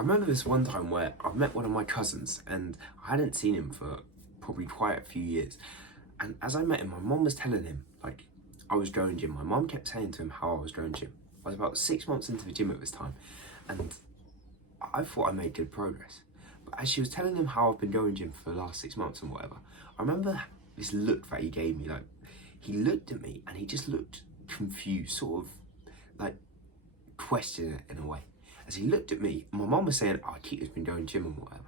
I remember this one time where I met one of my cousins and I hadn't seen him for probably quite a few years. And as I met him, my mom was telling him, like, I was going gym. My mom kept saying to him how I was going gym. I was about 6 months into the gym at this time, and I thought I made good progress. But as she was telling him how I've been going gym for the last 6 months and whatever, I remember this look that he gave me. Like, he looked at me and he just looked confused, sort of like questioning it in a way. As he looked at me, my mum was saying, "Oh, Keaton's been going gym and whatever."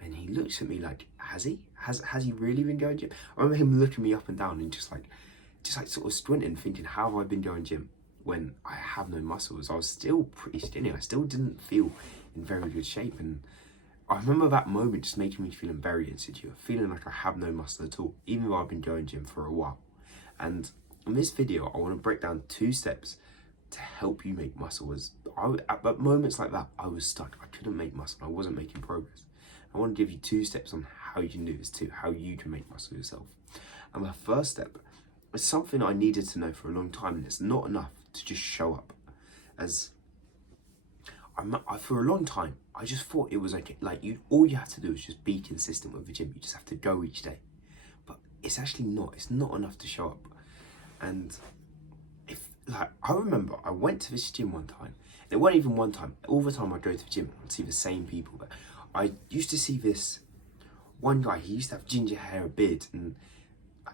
And he looks at me like, "Has he? Has he really been going gym?" I remember him looking me up and down and just like sort of squinting, thinking, "How have I been going gym when I have no muscles?" I was still pretty skinny. I still didn't feel in very good shape, and I remember that moment just making me feeling very insecure, feeling like I have no muscle at all, even though I've been going gym for a while. And in this video, I want to break down 2 steps to help you make muscle. At moments like that, I was stuck. I couldn't make muscle. I wasn't making progress. I want to give you 2 steps on how you can do this too, how you can make muscle yourself. And my first step is something I needed to know for a long time, and it's not enough to just show up. As for a long time, I just thought it was like all you have to do is just be consistent with the gym. You just have to go each day. But it's actually not. It's not enough to show up. And I remember I went to this gym one time. And it wasn't even one time. All the time I'd go to the gym, I'd see the same people. But I used to see this one guy. He used to have ginger hair, a beard, and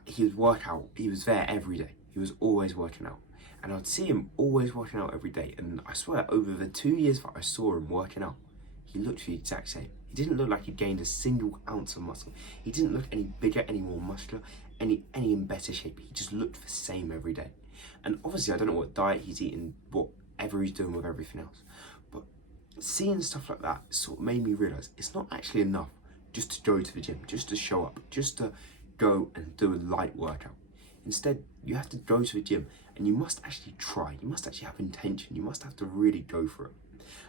he would work out. He was there every day. He was always working out. And I'd see him always working out every day. And I swear, over the 2 years that I saw him working out, he looked the exact same. He didn't look like he'd gained a single ounce of muscle. He didn't look any bigger, any more muscular, any in better shape. He just looked the same every day. And obviously, I don't know what diet he's eating, whatever he's doing with everything else. But seeing stuff like that sort of made me realise it's not actually enough just to go to the gym, just to show up, just to go and do a light workout. Instead, you have to go to the gym and you must actually try. You must actually have intention. You must have to really go for it.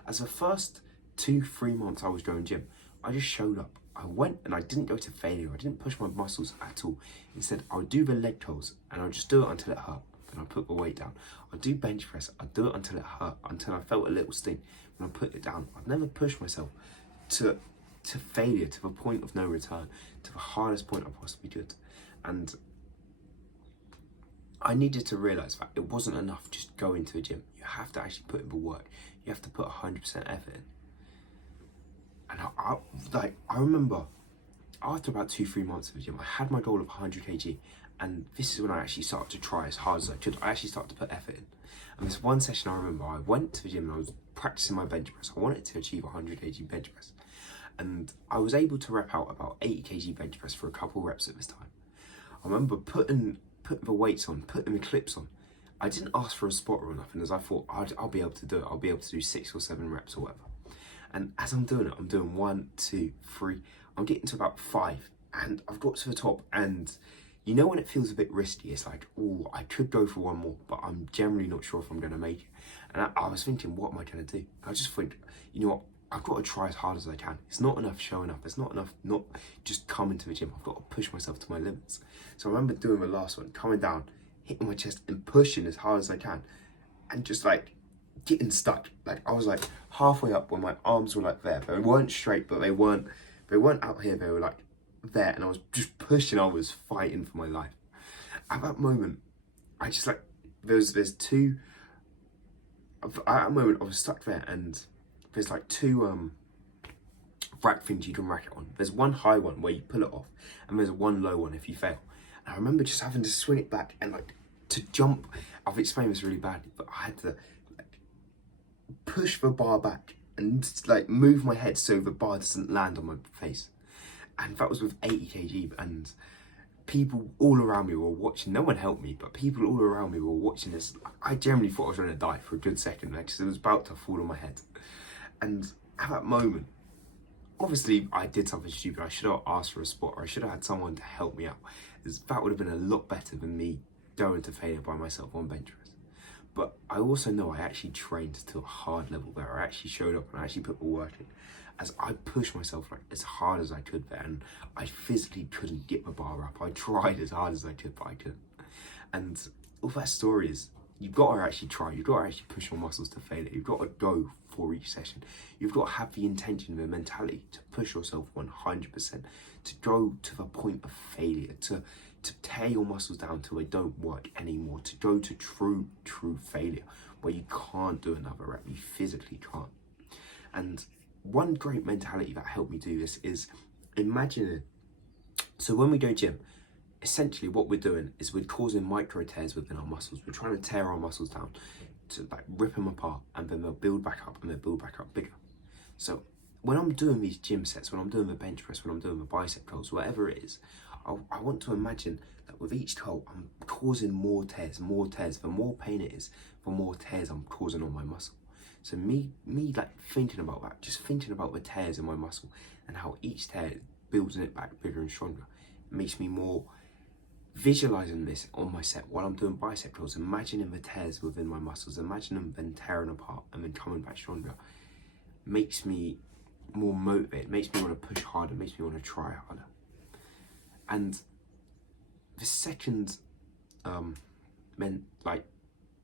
As the first 2-3 months I was going gym, I just showed up. I went and I didn't go to failure. I didn't push my muscles at all. Instead, I would do the leg curls and I would just do it until it hurt. Then I put the weight down. I'd do bench press. I'd do it until it hurt, until I felt a little sting. When I put it down, I'd never push myself to failure, to the point of no return, to the hardest point I possibly could. And I needed to realise that it wasn't enough just going to the gym. You have to actually put in the work. You have to put 100% effort in. And I remember after about 2-3 months of the gym, I had my goal of 100 kg. And this is when I actually started to try as hard as I could. I actually started to put effort in. And this one session, I remember I went to the gym and I was practicing my bench press. I wanted to achieve 100 kg bench press. And I was able to rep out about 80 kg bench press for a couple reps at this time. I remember putting the weights on, putting the clips on. I didn't ask for a spotter or nothing, as I thought I'll be able to do it. I'll be able to do 6 or 7 reps or whatever. And as I'm doing it, I'm doing 1, 2, 3. I'm getting to about 5, and I've got to the top. And you know when it feels a bit risky, it's like, oh, I could go for 1 more, but I'm generally not sure if I'm going to make it. And I was thinking, what am I going to do? I just think, you know what? I've got to try as hard as I can. It's not enough showing up. It's not enough not just coming to the gym. I've got to push myself to my limits. So I remember doing the last one, coming down, hitting my chest and pushing as hard as I can, and just like getting stuck. Like I was like halfway up when my arms were like there. They weren't straight, but they weren't out here. They were like there, and I was just pushing. I was fighting for my life. At that moment, I just like there's 2. At that moment, I was stuck there, and there's like 2 rack things you can rack it on. There's one high one where you pull it off, and there's one low one if you fail. And I remember just having to swing it back and like to jump. I've explained this really badly, but I had to like push the bar back and like move my head so the bar doesn't land on my face. And that was with 80 kg, and people all around me were watching. No one helped me, but people all around me were watching this. I generally thought I was going to die for a good second, like, 'cause it was about to fall on my head. And at that moment, obviously I did something stupid. I should have asked for a spot, or I should have had someone to help me out. That would have been a lot better than me going to failure by myself on bench press. But I also know I actually trained to a hard level there. I actually showed up and I actually put the work in. As I pushed myself like as hard as I could there, and I physically couldn't get my bar up. I tried as hard as I could, but I couldn't. And all that story is, you've got to actually try. You've got to actually push your muscles to failure. You've got to go before each session. You've got to have the intention, the mentality to push yourself 100%, to go to the point of failure, to tear your muscles down till they don't work anymore, to go to true failure, where you can't do another rep, you physically can't. And one great mentality that helped me do this is imagining. So when we go gym, essentially what we're doing is we're causing micro tears within our muscles. We're trying to tear our muscles down, to like rip them apart, and then they'll build back up and they'll build back up bigger. So when I'm doing these gym sets, when I'm doing the bench press, when I'm doing the bicep curls, whatever it is, I want to imagine that with each curl, I'm causing more tears, more tears. The more pain it is, the more tears I'm causing on my muscle. So me like thinking about that, just thinking about the tears in my muscle and how each tear builds it back bigger and stronger, it makes me more visualizing this on my set while I'm doing bicep curls, imagining the tears within my muscles, imagining them then tearing apart and then coming back stronger, makes me more motivated, makes me want to push harder, makes me want to try harder. And the second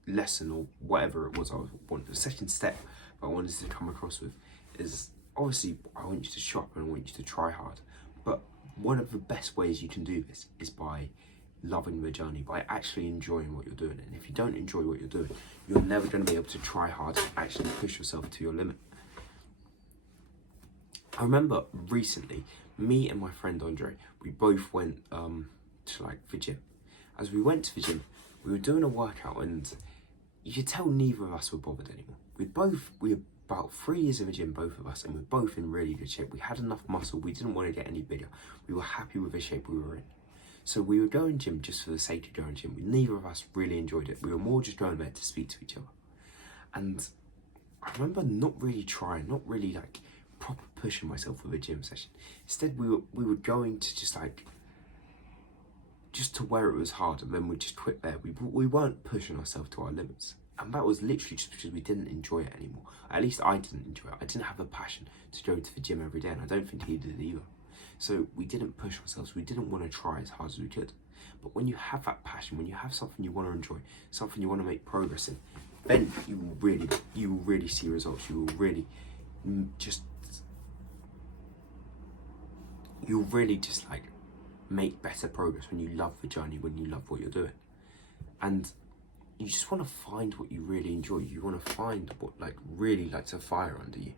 lesson or whatever it was the second step that I wanted to come across with is, obviously I want you to show up and I want you to try hard, but one of the best ways you can do this is by loving the journey, by actually enjoying what you're doing. And if you don't enjoy what you're doing, you're never going to be able to try hard and actually push yourself to your limit. I remember recently, me and my friend Andre, we both went to like the gym. As we went to the gym, we were doing a workout and you could tell neither of us were bothered anymore. We were about 3 years in the gym, both of us, and we're both in really good shape. We had enough muscle, we didn't want to get any bigger. We were happy with the shape we were in. So we were going gym just for the sake of going gym. Neither of us really enjoyed it. We were more just going there to speak to each other. And I remember not really trying, not really like proper pushing myself with a gym session. Instead, we were going to just to where it was hard, and then we'd just quit there. We weren't pushing ourselves to our limits. And that was literally just because we didn't enjoy it anymore. At least I didn't enjoy it. I didn't have a passion to go to the gym every day, and I don't think he did either. So we didn't push ourselves. We didn't want to try as hard as we could. But when you have that passion, when you have something you want to enjoy, something you want to make progress in, then you will really see results. You'll really just like make better progress when you love the journey, when you love what you're doing. And you just want to find what you really enjoy. You want to find what like really lights a fire under you.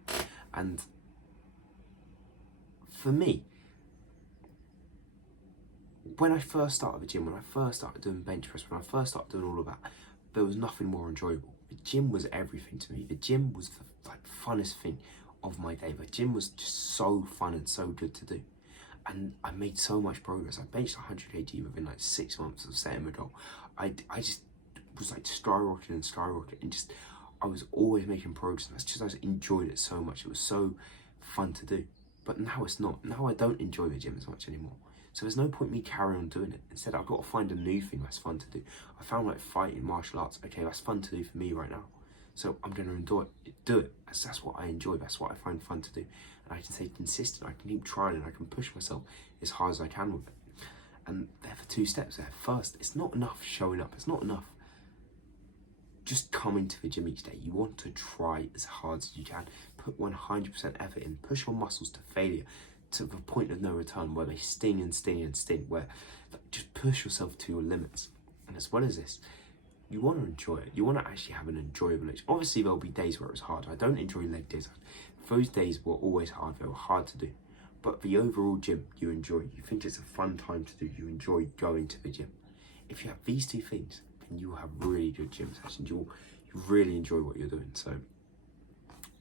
And for me, when I first started the gym, when I first started doing bench press, when I first started doing all of that, there was nothing more enjoyable. The gym was everything to me. The gym was the like funnest thing of my day. The gym was just so fun and so good to do. And I made so much progress. I benched 100 kg within like 6 months of setting my goal. I just was like skyrocketing, and just I was always making progress. And that's just, I just enjoyed it so much. It was so fun to do. But now it's not. Now I don't enjoy the gym as much anymore. So there's no point me carrying on doing it. Instead, I've got to find a new thing that's fun to do. I found like fighting, martial arts. Okay, that's fun to do for me right now. So I'm going to do it. That's what I enjoy. That's what I find fun to do. And I can stay consistent. I can keep trying and I can push myself as hard as I can with it. And there are 2 steps there. First, it's not enough showing up. It's not enough just coming to the gym each day. You want to try as hard as you can. Put 100% effort in. Push your muscles to failure, to the point of no return, where they sting and sting and sting, where just push yourself to your limits. And as well as this, you want to enjoy it. You want to actually have an enjoyable experience. Obviously, there'll be days where it's hard. I don't enjoy leg days. Those days were always hard. They were hard to do. But the overall gym, you enjoy. You think it's a fun time to do. You enjoy going to the gym. If you have these 2 things, then you will have really good gym sessions. You really enjoy what you're doing. So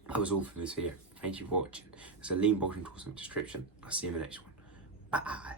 that was all for this video. Thank you for watching. There's a lean boxing course in the description. I'll see you in the next one. Bye.